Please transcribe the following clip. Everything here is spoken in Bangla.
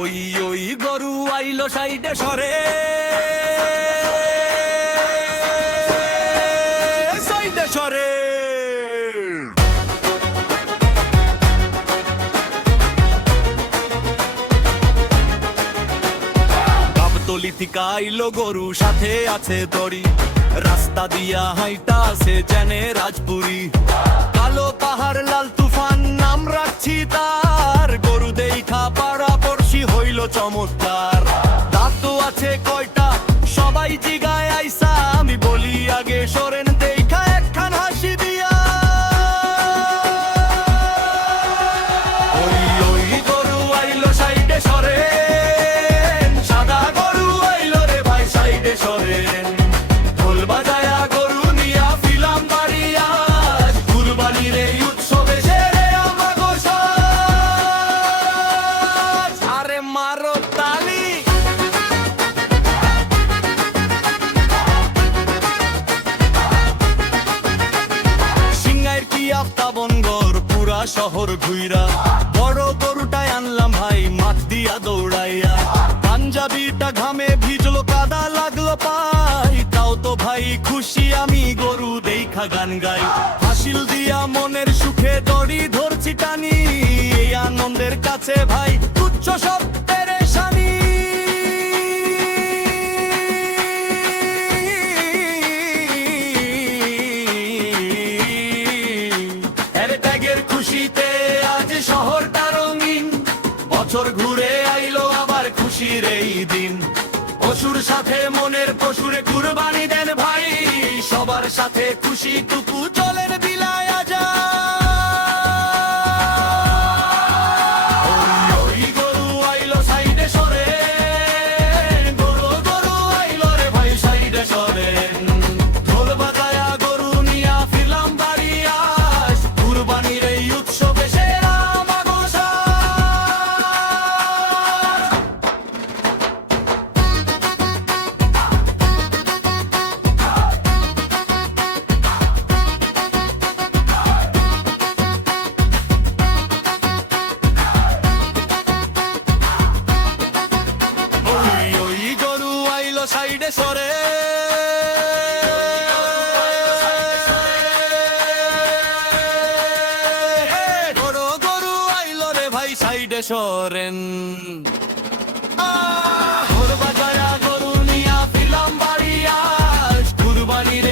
ওই ওই গরু আইলো সাইডে সরে, সাইডে সরে। গাবতলি থেকে আইলো গরু, সাথে আছে দড়ি, রাস্তা দিয়া হাইটা আছে জেনে রাজপুরি। কালো পাহাড় লাল তুফান নাম রাখছি তার, গরু দেখা পাড়া পড়শি হইল চমৎকার। দাঁতও আছে কয়টা সবাই জিগায় আইসা, আমি বলি আগে সরেন দেখা একখান হাসি দিয়া। ওই ওই গরু আইলো সাইডে সরেন, সাদা গরু আইলো রে ভাই সাইডে সরেন। ঢোল বাজায়া গরু নিয়া ফিলাম বাড়ি আজ, কুরবানির এই উৎসবে সেরে আমাগো সাজ। আরে মারো তালি। সিংহাইর কি আফতাবনগর পুরা শহর ঘুইরা, বড় গরুটাই আনলাম ভাই মাঠ দিয়া দৌড়াইয়া। পাঞ্জাবিটা ঘামে ভিজলো, কাদা লাগলো পাই, তাও তো ভাই খুশি আমি গরু দেখা গান গাই। হাসিল দিয়া মনের সুখে দড়ি ধরছি টানি, এই আনন্দের কাছে ভাই তুচ্ছ সব পেরেশানি। ত্যাগের খুশিতে আজ শহরটা রঙিন, বছর ঘুরে আইলো আবার খুশির এই দিন। পশুর সাথে মনের পশুরে কুরবানি দেন ভাই, সবার সাথে খুশি টুকু চলেন বিলায়া যা। ওই গরু আইলো সাইডে সরে, গরু গরু আইলো রে ভাই সাইডে সরেন। ঢোল বাজায়া গরু নিয়া ফিরলাম বাড়ি আজ, কুরবানির এই উৎসবে সেরা আমাগো সাজ। ওই ওই গরু আইলো সাইডে সরে, গরু গরু আইলো রে ভাই সাইডে সরেন। ঢোল বাজায়া গরু নিয়া ফিরলাম বাড়ি আজ, কুরবানির